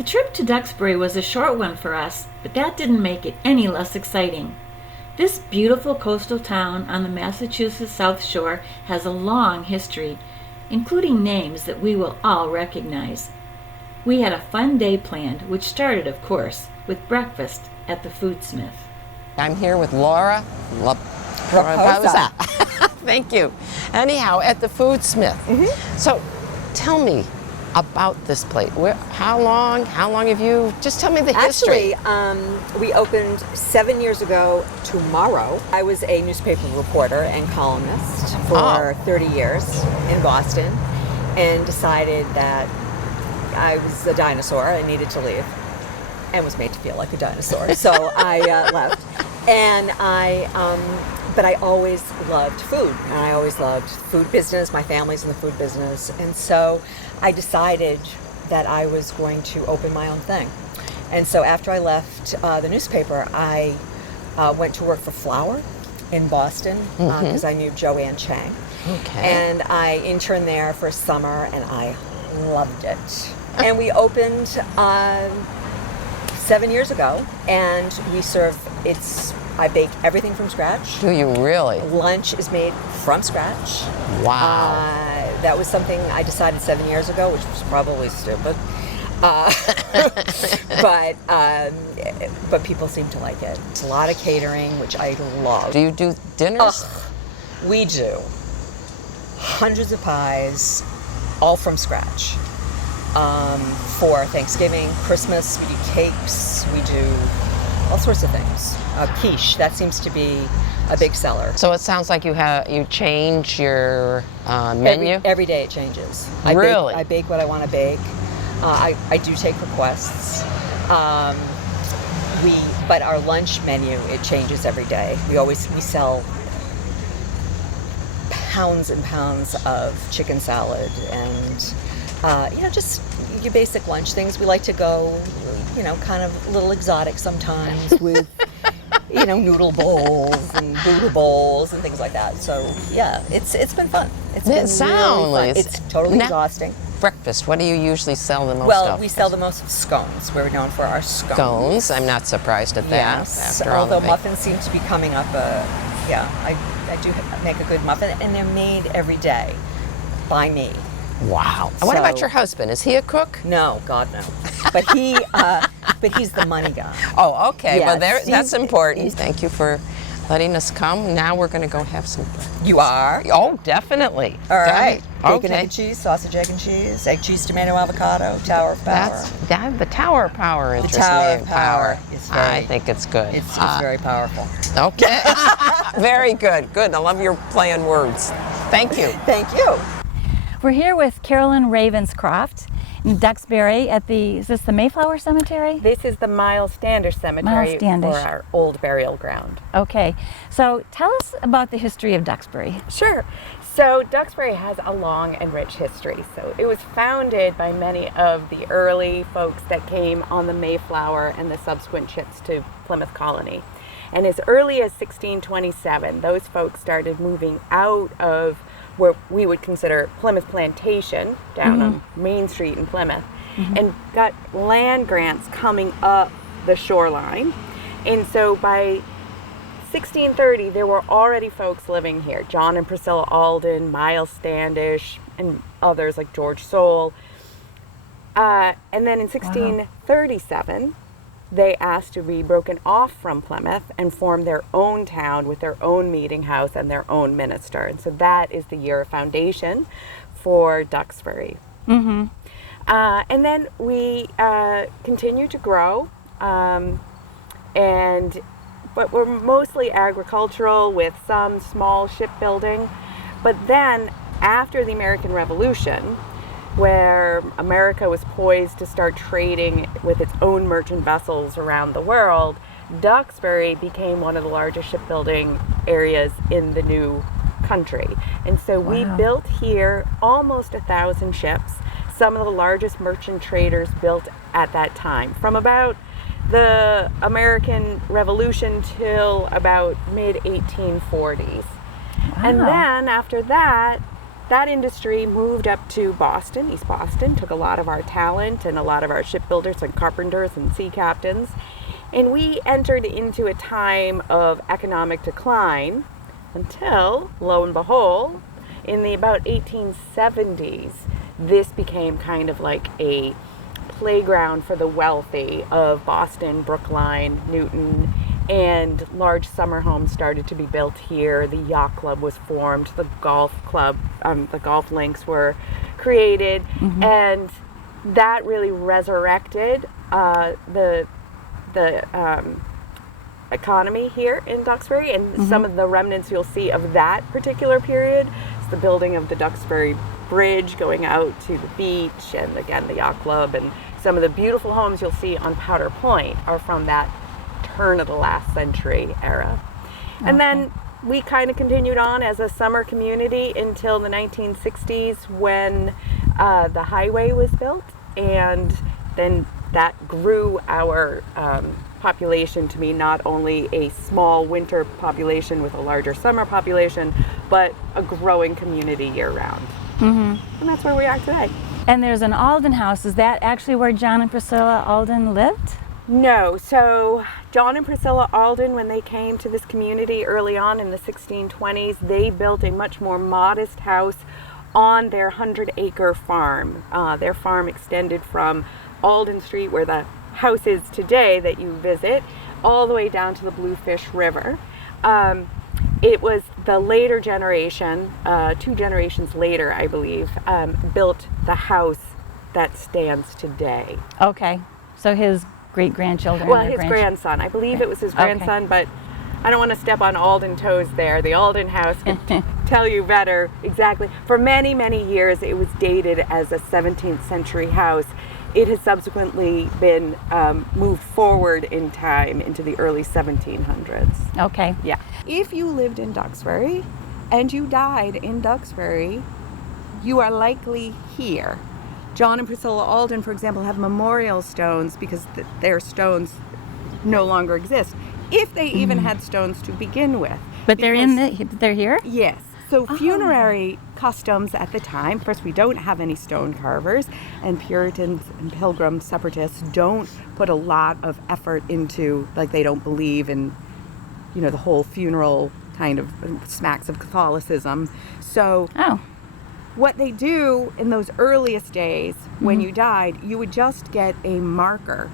The trip to Duxbury was a short one for us, but that didn't make it any less exciting. This beautiful coastal town on the Massachusetts South Shore has a long history, including names that we will all recognize. We had a fun day planned, which started, of course, with breakfast at the Foodsmith. I'm here with Laura Raposa. Thank you. Anyhow, at the Foodsmith. So tell me about this place. How long have you, just tell me the history. Actually, we opened 7 years ago tomorrow. I was a newspaper reporter and columnist for 30 years in Boston and decided that I was a dinosaur. I needed to leave and was made to feel like a dinosaur. So I left. And but I always loved food, and I always loved food business. My family's in the food business, and so I decided that I was going to open my own thing. And so after I left the newspaper, I went to work for Flour in Boston because I knew Joanne Chang. Okay. And I interned there for a summer, and I loved it. And we opened 7 years ago, and we serve, I bake everything from scratch. Do you really? Lunch is made from scratch. Wow. That was something I decided 7 years ago, which was probably stupid. But people seem to like it. It's a lot of catering, which I love. Do you do dinners? We do. Hundreds of pies, all from scratch. For Thanksgiving, Christmas, we do cakes, we do all sorts of things. Quiche, that seems to be a big seller. So it sounds like you change your menu? Every day it changes. Really? I bake what I want to bake. I do take requests. But our lunch menu, it changes every day. We sell pounds and pounds of chicken salad and just your basic lunch things. We like to go, kind of a little exotic sometimes with, noodle bowls and boodle bowls and things like that. So yeah, it's been fun. It's been really fun. It's totally exhausting. Breakfast, what do you usually sell the most of? Well, we sell the most of scones. We're known for our scones. Scones, I'm not surprised at that. Yes, although muffins seem to be coming up. I do make a good muffin, and they're made every day by me. Wow. What about your husband? Is he a cook? No, God no. But he's the money guy. Oh, okay. Yes, well, that's important. Thank you for letting us come. Now we're going to go have some breakfast. You are? Oh, definitely. All right. Bacon, Okay. egg, and cheese, sausage, egg, and cheese, egg, cheese, tomato, avocado, Tower of Power. The Tower of Power interests me. Tower of Power. I think it's good. It's very powerful. Okay. Very good. Good. I love your play on words. Thank you. Thank you. We're here with Carolyn Ravenscroft in Duxbury at is this the Mayflower Cemetery? This is the Miles Standish Cemetery for our old burial ground. Okay, so tell us about the history of Duxbury. Sure. So Duxbury has a long and rich history. So it was founded by many of the early folks that came on the Mayflower and the subsequent ships to Plymouth Colony. And as early as 1627, those folks started moving out of where we would consider Plymouth Plantation down on Main Street in Plymouth, and got land grants coming up the shoreline. And so by 1630, there were already folks living here. John and Priscilla Alden, Miles Standish, and others like George Soule. And then in 1637, they asked to be broken off from Plymouth and form their own town with their own meeting house and their own minister. And so that is the year of foundation for Duxbury. And then we continue to grow, but we're mostly agricultural with some small shipbuilding. But then after the American Revolution, where America was poised to start trading with its own merchant vessels around the world, Duxbury became one of the largest shipbuilding areas in the new country. And so we built here almost 1,000 ships, some of the largest merchant traders built at that time, from about the American Revolution till about mid-1840s. And then after that, that industry moved up to Boston, East Boston, took a lot of our talent and a lot of our shipbuilders and carpenters and sea captains. And we entered into a time of economic decline until, lo and behold, in the about 1870s, this became kind of like a playground for the wealthy of Boston, Brookline, Newton, and large summer homes started to be built here. The yacht club was formed, the golf club, the golf links were created, and that really resurrected the economy here in Duxbury, and some of the remnants you'll see of that particular period is the building of the Duxbury Bridge going out to the beach, and again the yacht club, and some of the beautiful homes you'll see on Powder Point are from that turn of the last century era. And then we kind of continued on as a summer community until the 1960s when the highway was built, and then that grew our population to be not only a small winter population with a larger summer population, but a growing community year-round. And that's where we are today. And there's an Alden house. Is that actually where John and Priscilla Alden lived? No. So John and Priscilla Alden, when they came to this community early on in the 1620s, they built a much more modest house on their 100-acre farm. Their farm extended from Alden Street, where the house is today that you visit, all the way down to the Bluefish River. It was the later generation, 2 generations later, I believe, built the house that stands today. Okay. So his great-grandchildren. Well, his grandson. I believe it was his grandson, but I don't want to step on Alden toes there. The Alden house can tell you better exactly. For many, many years, it was dated as a 17th century house. It has subsequently been moved forward in time into the early 1700s. Okay. Yeah. If you lived in Duxbury and you died in Duxbury, you are likely here. John and Priscilla Alden, for example, have memorial stones because their stones no longer exist. If they even had stones to begin with. But they're here? Yes. So funerary customs at the time, first we don't have any stone carvers, and Puritans and Pilgrim separatists don't put a lot of effort into, like they don't believe in, you know, the whole funeral kind of smacks of Catholicism. So what they do in those earliest days when you died, you would just get a marker,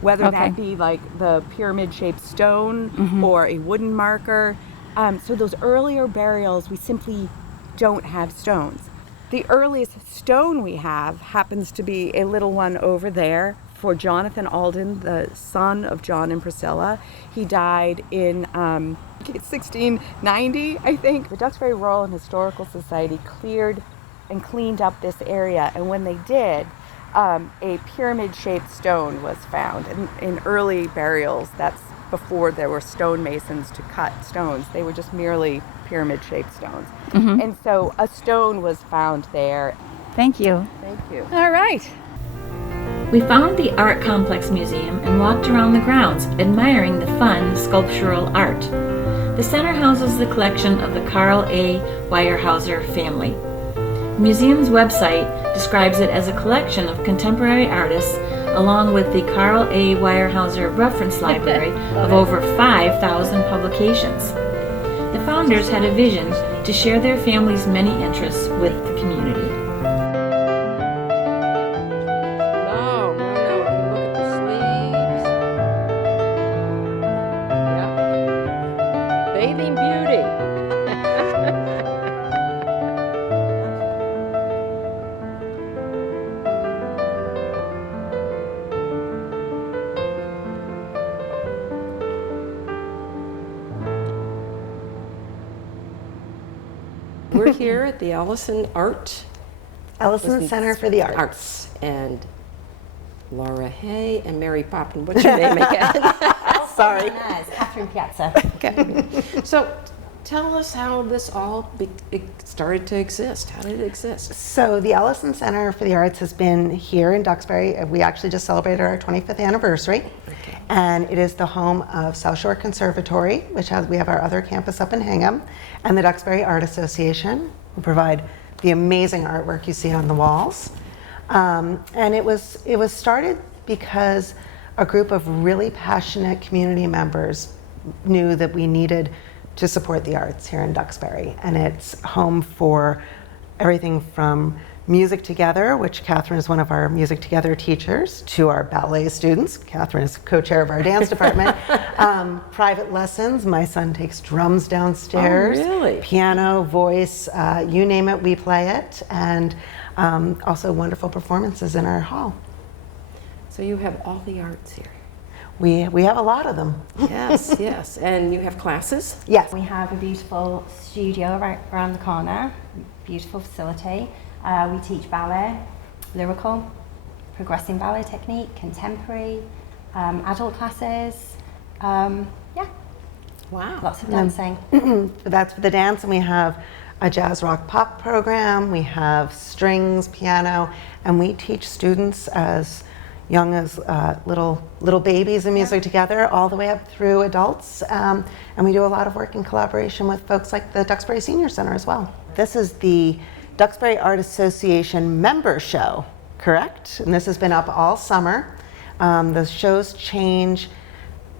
whether that be like the pyramid-shaped stone or a wooden marker. So those earlier burials, we simply don't have stones. The earliest stone we have happens to be a little one over there for Jonathan Alden, the son of John and Priscilla. He died in 1690, I think. The Duxbury Royal and Historical Society cleared and cleaned up this area, and when they did, a pyramid-shaped stone was found. In early burials, that's before there were stonemasons to cut stones. They were just merely pyramid-shaped stones. And so a stone was found there. Thank you. Thank you. All right. We found the Art Complex Museum and walked around the grounds, admiring the fun sculptural art. The center houses the collection of the Carl A. Weyerhaeuser family. The museum's website describes it as a collection of contemporary artists along with the Carl A. Weyerhaeuser Reference Library of over 5,000 publications. The founders had a vision to share their family's many interests with the community. No. If you look at the sleeves. Yep. Bathing beauty. We're here at the Ellison Center for the Arts. Arts, and Laura Hay and Mary Poppin. What's your name again? Sorry. Catherine Piazza. Okay. So tell us how this all started to exist. How did it exist? So the Ellison Center for the Arts has been here in Duxbury. We actually just celebrated our 25th anniversary. Okay. And it is the home of South Shore Conservatory, we have our other campus up in Hingham, and the Duxbury Art Association, who provide the amazing artwork you see on the walls. And it was started because a group of really passionate community members knew that we needed to support the arts here in Duxbury. And it's home for everything from Music Together, which Catherine is one of our Music Together teachers, to our ballet students. Catherine is co-chair of our dance department. Private lessons. My son takes drums downstairs. Oh, really? Piano, voice, you name it, we play it. And also wonderful performances in our hall. So you have all the arts here. We have a lot of them. Yes, yes. And you have classes? Yes. We have a beautiful studio right around the corner, beautiful facility. We teach ballet, lyrical, progressing ballet technique, contemporary, adult classes. Yeah, Wow. lots of dancing. That's for the dance, and we have a jazz rock pop program. We have strings, piano, and we teach students as young as little babies in Music Together, all the way up through adults. And we do a lot of work in collaboration with folks like the Duxbury Senior Center as well. This is the Duxbury Art Association member show, correct? And this has been up all summer. The shows change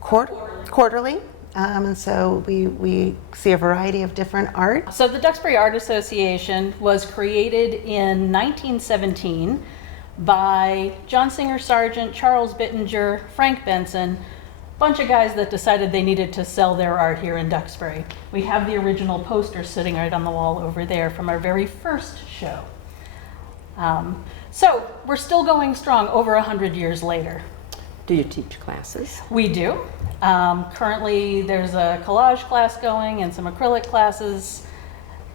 quarterly. And so we see a variety of different art. So the Duxbury Art Association was created in 1917 by John Singer Sargent, Charles Bittinger, Frank Benson, bunch of guys that decided they needed to sell their art here in Duxbury. We have the original poster sitting right on the wall over there from our very first show. So we're still going strong over 100 years later. Do you teach classes? We do. Currently there's a collage class going and some acrylic classes.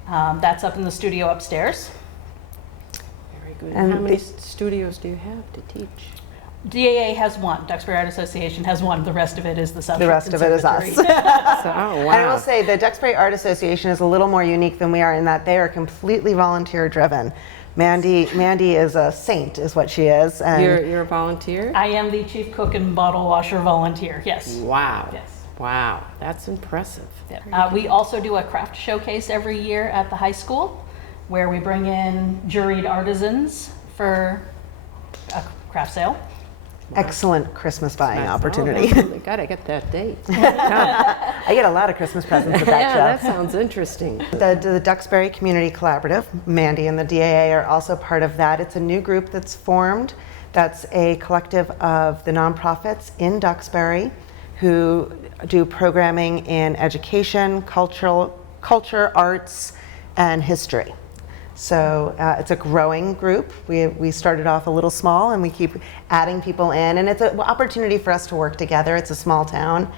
That's up in the studio upstairs. Very good. And how many studios do you have to teach? DAA has one. Duxbury Art Association has one. The rest of it is the South The Shore rest of it is us. Conservatory. Oh, wow. I will say the Duxbury Art Association is a little more unique than we are in that they are completely volunteer driven. Mandy is a saint, is what she is. And You're a volunteer? I am the chief cook and bottle washer volunteer. Yes. Wow. Yes. Wow. That's impressive. We also do a craft showcase every year at the high school, where we bring in juried artisans for a craft sale. excellent Christmas buying Nice. opportunity. Oh, gotta get that date. I get a lot of Christmas presents at that Yeah, show. that sounds interesting. The Duxbury Community Collaborative, Mandy and the DAA are also part of that. It's a new group that's formed. That's a collective of the nonprofits in Duxbury who do programming in education, culture, arts, and history. So it's a growing group. We started off a little small and we keep adding people in, and it's an opportunity for us to work together. It's a small town,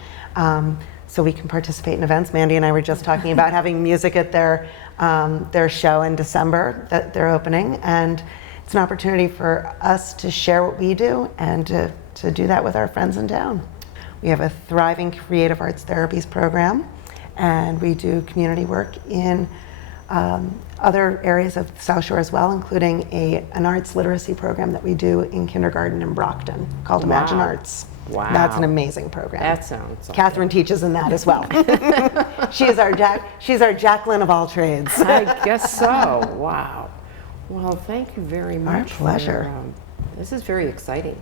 so we can participate in events. Mandy and I were just talking about having music at their show in December that they're opening, and it's an opportunity for us to share what we do and to do that with our friends in town. We have a thriving creative arts therapies program, and we do community work in other areas of the South Shore as well, including an arts literacy program that we do in kindergarten in Brockton called Imagine Wow. Arts. Wow. That's an amazing program. That sounds like Catherine teaches in that as well. she's our Jacqueline of all trades. I guess so. Wow. Well, thank you very much. pleasure. This is very exciting.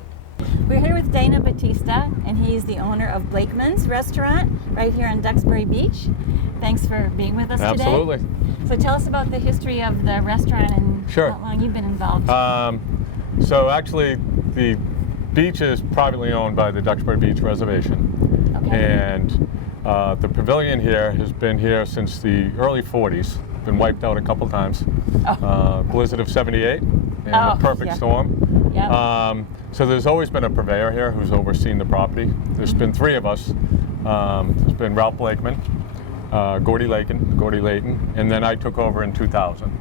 We're here with Dana Batista, and he's the owner of Blakeman's Restaurant right here on Duxbury Beach. Thanks for being with us Absolutely. today. So tell us about the history of the restaurant and Sure. how long you've been involved. So actually, the beach is privately owned by the Duxbury Beach Reservation. Okay. And the pavilion here has been here since the early 40s. Been wiped out a couple times. Blizzard of 78 and a perfect yeah. storm. Yep. So there's always been a purveyor here who's overseen the property. There's been three of us. There's been Ralph Blakeman, Gordy Layton, and then I took over in 2000.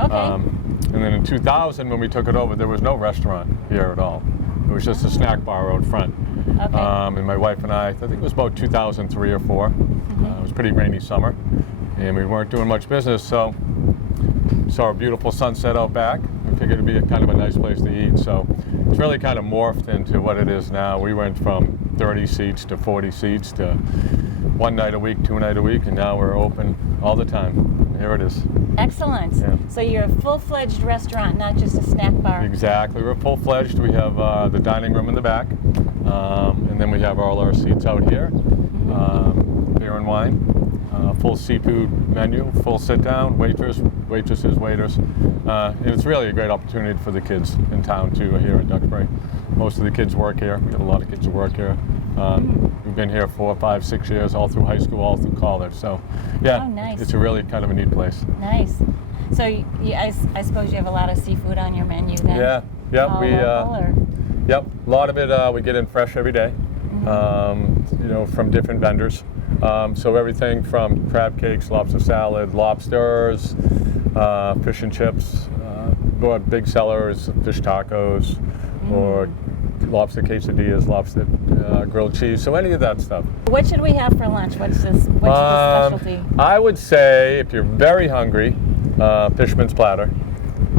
Okay. And then in 2000, when we took it over, there was no restaurant here at all. It was just a snack bar out front. Okay. And my wife and I think it was about 2003 or 4. It was a pretty rainy summer, and we weren't doing much business, so saw a beautiful sunset out back. We figured it'd be kind of a nice place to eat. So it's really kind of morphed into what it is now. We went from 30 seats to 40 seats to one night a week, 2 nights a week, and now we're open all the time. Here it is. Excellent. Yeah. So you're a full-fledged restaurant, not just a snack bar. Exactly. We're full-fledged. We have the dining room in the back, and then we have all our seats out here. Beer and wine, full seafood menu, full sit-down, waitresses, waiters. And it's really a great opportunity for the kids in town too here at Duxbury. Most of the kids work here. We have a lot of kids who work here. We've been here 4, 5, 6 years, all through high school, all through college. So, yeah, Oh, nice. it's a really kind of a neat place. Nice. So I suppose you have a lot of seafood on your menu then? Yeah, All we. local, or? Yep, a lot of it we get in fresh every day, from different vendors. So everything from crab cakes, lobster salad, lobsters, fish and chips, or big sellers, fish tacos, or lobster quesadillas, lobster grilled cheese. So any of that stuff. What should we have for lunch? What's the specialty? I would say if you're very hungry, Fishman's platter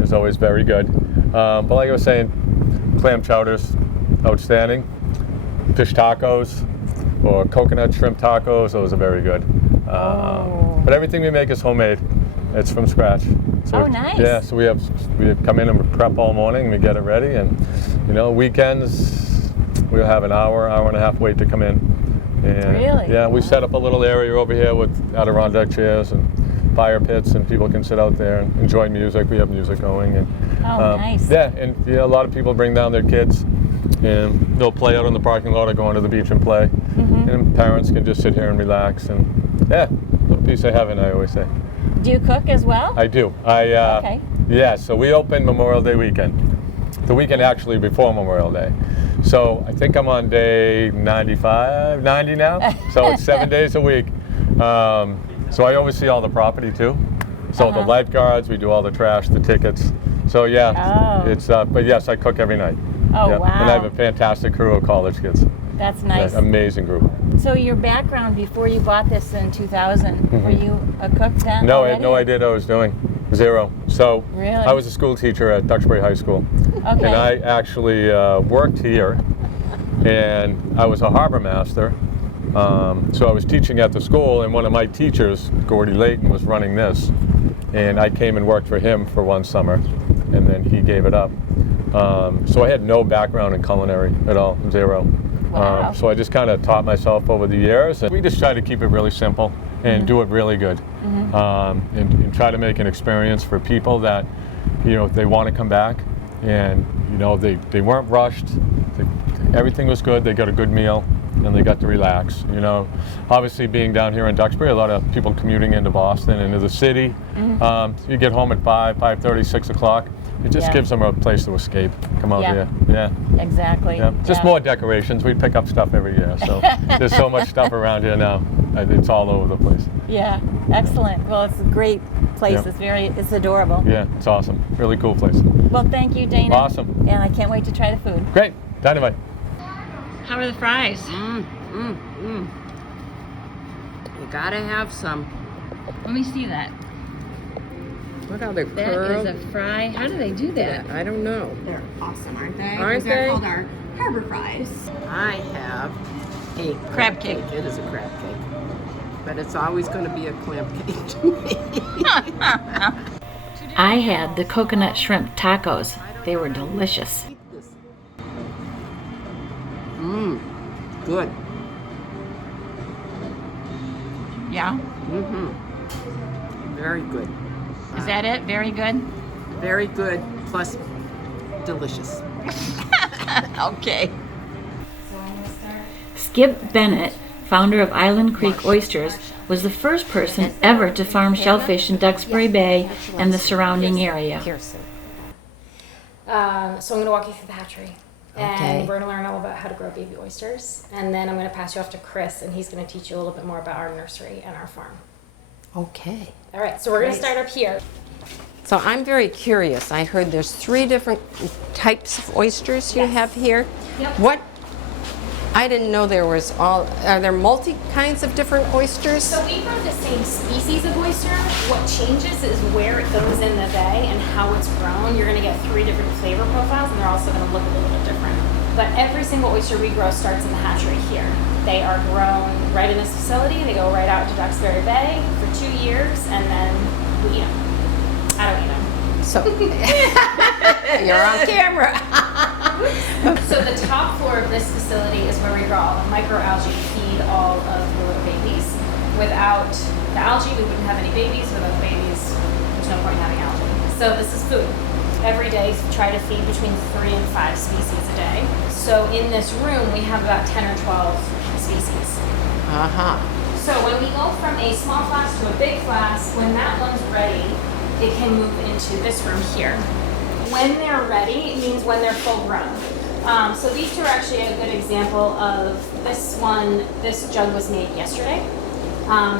is always very good. But like I was saying, clam chowders, outstanding. Fish tacos or coconut shrimp tacos, those are very good. But everything we make is homemade. It's from scratch. So nice. Yeah, so we come in and we prep all morning, we get it ready, and weekends we'll have an hour and a half wait to come in. And, Really? Yeah, we set up a little area over here with Adirondack chairs and fire pits, and people can sit out there and enjoy music. We have music going, and nice. Yeah, and a lot of people bring down their kids, and they'll play out in the parking lot or go onto the beach and play. And parents can just sit here and relax, and a little piece of heaven, I always say. Do you cook as well? I do. Okay. Yeah, so we open Memorial Day weekend. The weekend actually before Memorial Day. So I think I'm on day 95, 90 now. So it's 7 days a week. So I oversee all the property too. So the lifeguards, we do all the trash, the tickets. So yeah, it's but yes, I cook every night. Oh, Yeah. wow. And I have a fantastic crew of college kids. That's nice. Yeah, amazing group. So your background before you bought this in 2000, were you a cook then? No, I already? had no idea what I was doing. Zero. So Really? I was a school teacher at Duxbury High School. Okay. And I actually worked here, and I was a harbor master. So I was teaching at the school, and one of my teachers, Gordy Layton, was running this. And I came and worked for him for one summer, and then he gave it up. So I had no background in culinary at all, zero. Wow. So I just kind of taught myself over the years. And we just try to keep it really simple and do it really good. And try to make an experience for people that, they want to come back, and, they weren't rushed. Everything was good. They got a good meal, and they got to relax. Obviously being down here in Duxbury, a lot of people commuting into Boston, into the city. You get home at 5:30, 6 o'clock. It just gives them a place to escape. Come out here. Yeah. Exactly. Yeah. Just more decorations. We pick up stuff every year. So there's so much stuff around here now. It's all over the place. Yeah. Excellent. Well, it's a great place. Yeah. It's adorable. Yeah, it's awesome. Really cool place. Well, thank you, Dana. Awesome. And I can't wait to try the food. Great. Dynamite. How are the fries? You gotta have some. Let me see that. Look how they're That curled. is a fry. How do they do that? I don't know. They're awesome, aren't they? Aren't They're they? called our harbor fries. I have a Crab cake. It is a crab cake. But it's always going to be a clam cake to me. I had the coconut shrimp tacos. They were delicious. Good. Yeah? Very good. Is that it? Very good? Very good, plus delicious. Okay. Skip Bennett, founder of Island Creek Oysters, was the first person ever to farm shellfish in Duxbury Bay and the surrounding area. So I'm going to walk you through the hatchery. And we're going to learn all about how to grow baby oysters. And then I'm going to pass you off to Chris, and he's going to teach you a little bit more about our nursery and our farm. Okay. All right, so we're going to start up here. So I'm very curious. I heard there's 3 different types of oysters you have here. Yep. What? I didn't know there was all. Are there multi kinds of different oysters? So we grow the same species of oyster. What changes is where it goes in the bay and how it's grown. You're going to get 3 different flavor profiles, and they're also going to look a little bit different. But every single oyster we grow starts in the hatchery here. They are grown right in this facility. They go right out to Duxbury Bay for 2 years, and then we eat them. I don't eat them. So you're on camera. So the top floor of this facility is where we grow all the microalgae, feed all of the little babies. Without the algae, we wouldn't have any babies. Without the babies, there's no point in having algae. So this is food. Every day, try to feed between 3 and 5 species a day. So in this room, we have about 10 or 12 species. So when we go from a small flask to a big flask, when that one's ready, it can move into this room here. When they're ready, it means when they're full grown. So these two are actually a good example of this one. This jug was made yesterday.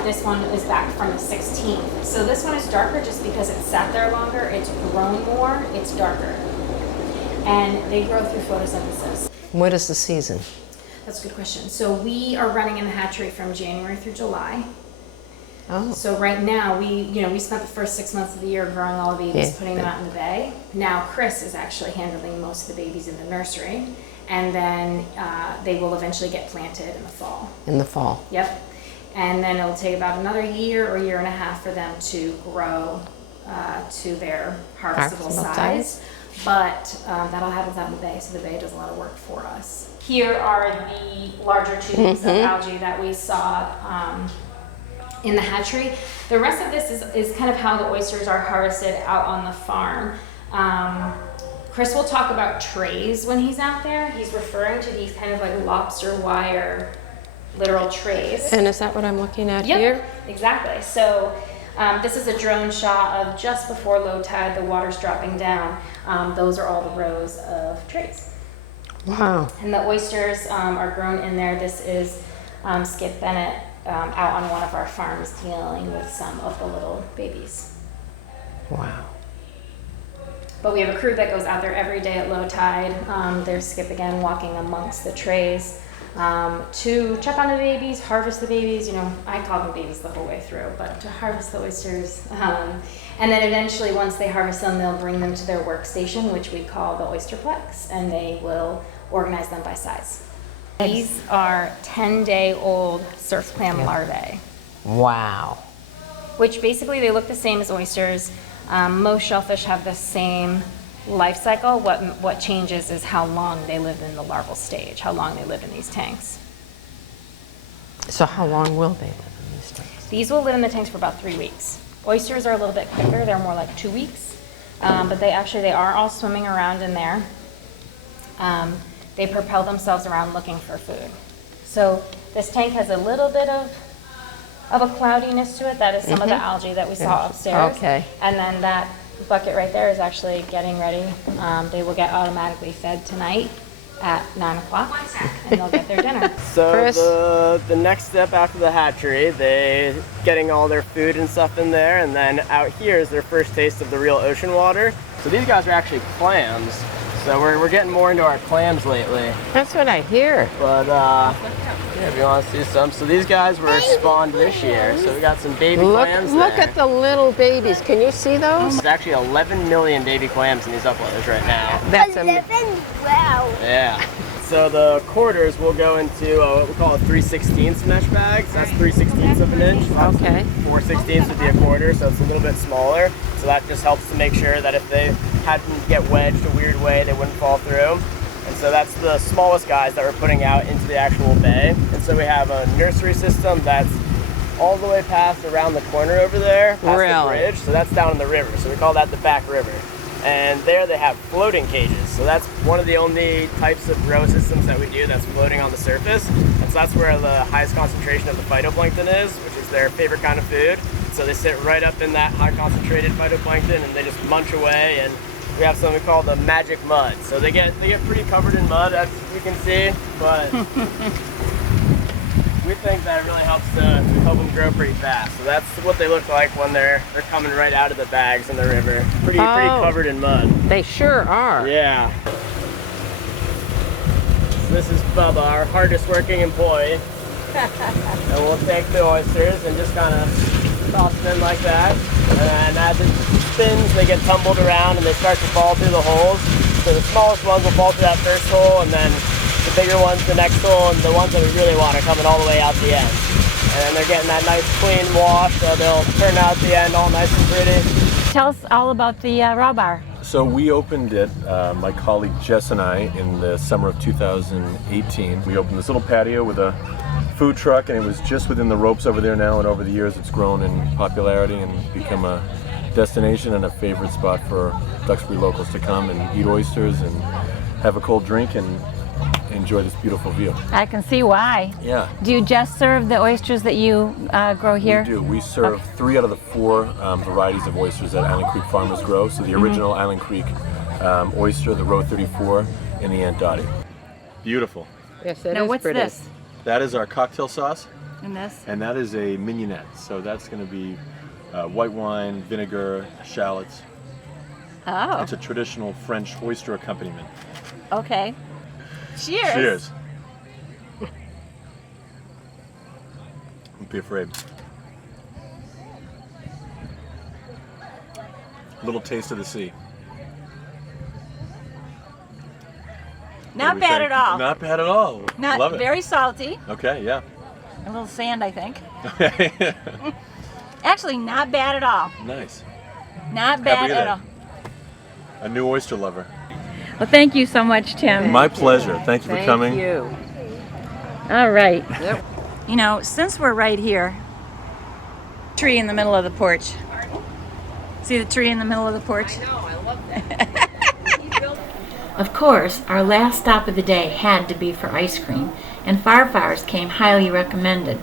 This one is back from the 16th. So this one is darker just because it sat there longer, it's grown more, it's darker. And they grow through photosynthesis. What is the season? That's a good question. So we are running in the hatchery from January through July. Oh. So right now, we spent the first 6 months of the year growing all the babies, putting them out in the bay. Now Chris is actually handling most of the babies in the nursery, and then they will eventually get planted in the fall. In the fall. Yep. And then it'll take about another year or year and a half for them to grow to their harvestable size. But that'll happen out in the bay, so the bay does a lot of work for us. Here are the larger tubes of algae that we saw in the hatchery. The rest of this is kind of how the oysters are harvested out on the farm. Chris will talk about trays when he's out there. He's referring to these kind of like lobster wire literal trays. And is that what I'm looking at Yep, here? exactly. So this is a drone shot of just before low tide, the water's dropping down. Those are all the rows of trays. Wow. And the oysters are grown in there. This is Skip Bennett out on one of our farms dealing with some of the little babies. Wow. But we have a crew that goes out there every day at low tide. There's Skip again walking amongst the trays to check on the babies, harvest the babies. I call them babies the whole way through, but to harvest the oysters. And then eventually, once they harvest them, they'll bring them to their workstation, which we call the oysterplex, and they will organize them by size. These are 10-day-old surf clam larvae. Wow. Which basically they look the same as oysters. Most shellfish have the same life cycle. What changes is how long they live in the larval stage, how long they live in these tanks. So how long will they live in these tanks? These will live in the tanks for about 3 weeks. Oysters are a little bit quicker. They're more like 2 weeks. But they are all swimming around in there. They propel themselves around looking for food. So this tank has a little bit of a cloudiness to it. That is some of the algae that we saw upstairs. Okay. And then that bucket right there is actually getting ready. They will get automatically fed tonight at 9 o'clock, and they'll get their dinner. So Chris? the next step after the hatchery, they getting all their food and stuff in there, and then out here is their first taste of the real ocean water. So these guys are actually clams. So we're getting more into our clams lately. That's what I hear. But yeah, if you want to see some. So these guys were spawned this year. So we got some baby clams there. Look at the little babies. Can you see those? There's actually 11 million baby clams in these upwellers right now. That's 11? Wow. Yeah. So the quarters will go into what we call a 3/16 mesh bag. So that's 3/16 of an inch. Okay. 4/16 would be a quarter, so it's a little bit smaller. So that just helps to make sure that if they hadn't get wedged a weird way, they wouldn't fall through. And so that's the smallest guys that we're putting out into the actual bay. And so we have a nursery system that's all the way past around the corner over there, past the bridge. So that's down in the river. So we call that the back river. And there they have floating cages. So that's one of the only types of grow systems that we do that's floating on the surface. And so that's where the highest concentration of the phytoplankton is, which is their favorite kind of food. So they sit right up in that high concentrated phytoplankton and they just munch away. And we have something we call the magic mud. So they get pretty covered in mud, as you can see, but we think that it really helps help them grow pretty fast. So that's what they look like when they're coming right out of the bags in the river. Pretty covered in mud. They sure are. Yeah. So this is Bubba, our hardest working employee. And we'll take the oysters and just kind of toss them in like that. And as it spins, they get tumbled around and they start to fall through the holes. So the smallest ones will fall through that first hole, and then the bigger ones the next hole, and the ones that we really want are coming all the way out the end. And then they're getting that nice clean wash, so they'll turn out at the end all nice and pretty. tell us all about the Raw Bar. So we opened it, my colleague Jess and I, in the summer of 2018. We opened this little patio with a food truck, and it was just within the ropes over there now, and over the years it's grown in popularity and become a destination and a favorite spot for Duxbury locals to come and eat oysters and have a cold drink and enjoy this beautiful view. I can see why. Yeah. Do you just serve the oysters that you grow here? We do. We serve 3 out of the 4 varieties of oysters that Island Creek farmers grow. So the original Island Creek oyster, the Row 34, and the Aunt Dottie. Beautiful. Yes, that now is what's pretty. this? That is our cocktail sauce. And this? And that is a mignonette. So that's going to be white wine, vinegar, shallots. Oh. It's a traditional French oyster accompaniment. Okay. Cheers. Cheers. Don't be afraid. Little taste of the sea. Not bad at all. Not bad at all. Not Love it. very salty. Okay, yeah. A little sand, I think. Actually, not bad at all. Nice. Not bad Happy at day. all. A new oyster lover. Well, thank you so much, Tim. My pleasure. Thank you for coming. Thank you. All right. Yep. You know, since we're right here, tree in the middle of the porch. See the tree in the middle of the porch? I know, I love that. Of course, our last stop of the day had to be for ice cream, and Farfar's came highly recommended.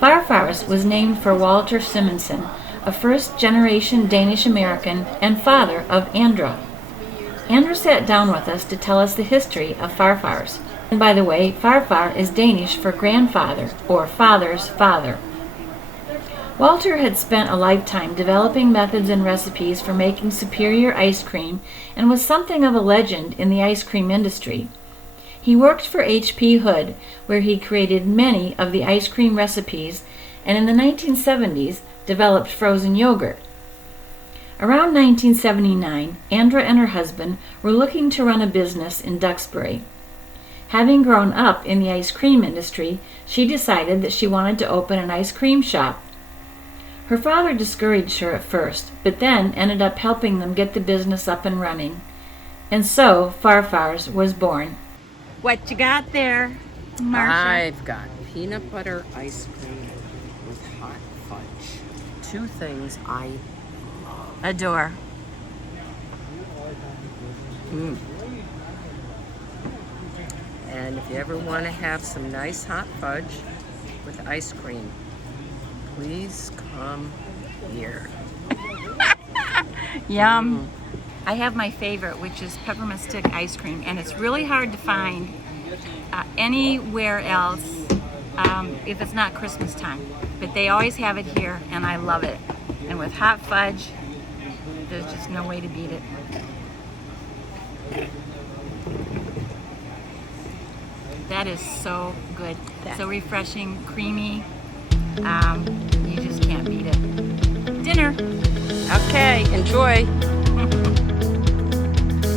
Farfar's was named for Walter Simonson, a first-generation Danish-American and father of Andra. Andra sat down with us to tell us the history of Farfar's. And by the way, Farfar is Danish for grandfather, or father's father. Walter had spent a lifetime developing methods and recipes for making superior ice cream and was something of a legend in the ice cream industry. He worked for H.P. Hood, where he created many of the ice cream recipes, and in the 1970s developed frozen yogurt. Around 1979, Andra and her husband were looking to run a business in Duxbury. Having grown up in the ice cream industry, she decided that she wanted to open an ice cream shop. Her father discouraged her at first, but then ended up helping them get the business up and running. And so, Farfar's was born. What you got there, Marsha? I've got peanut butter ice cream with hot fudge. 2 things I Adore. And if you ever want to have some nice hot fudge with ice cream, please come here. Yum. I have my favorite, which is peppermint stick ice cream, and it's really hard to find anywhere else if it's not Christmas time. But they always have it here, and I love it. And with hot fudge, there's just no way to beat it. That is so good. So refreshing, creamy. You just can't beat it. Dinner. Okay, enjoy.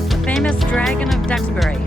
The famous Dragon of Duxbury.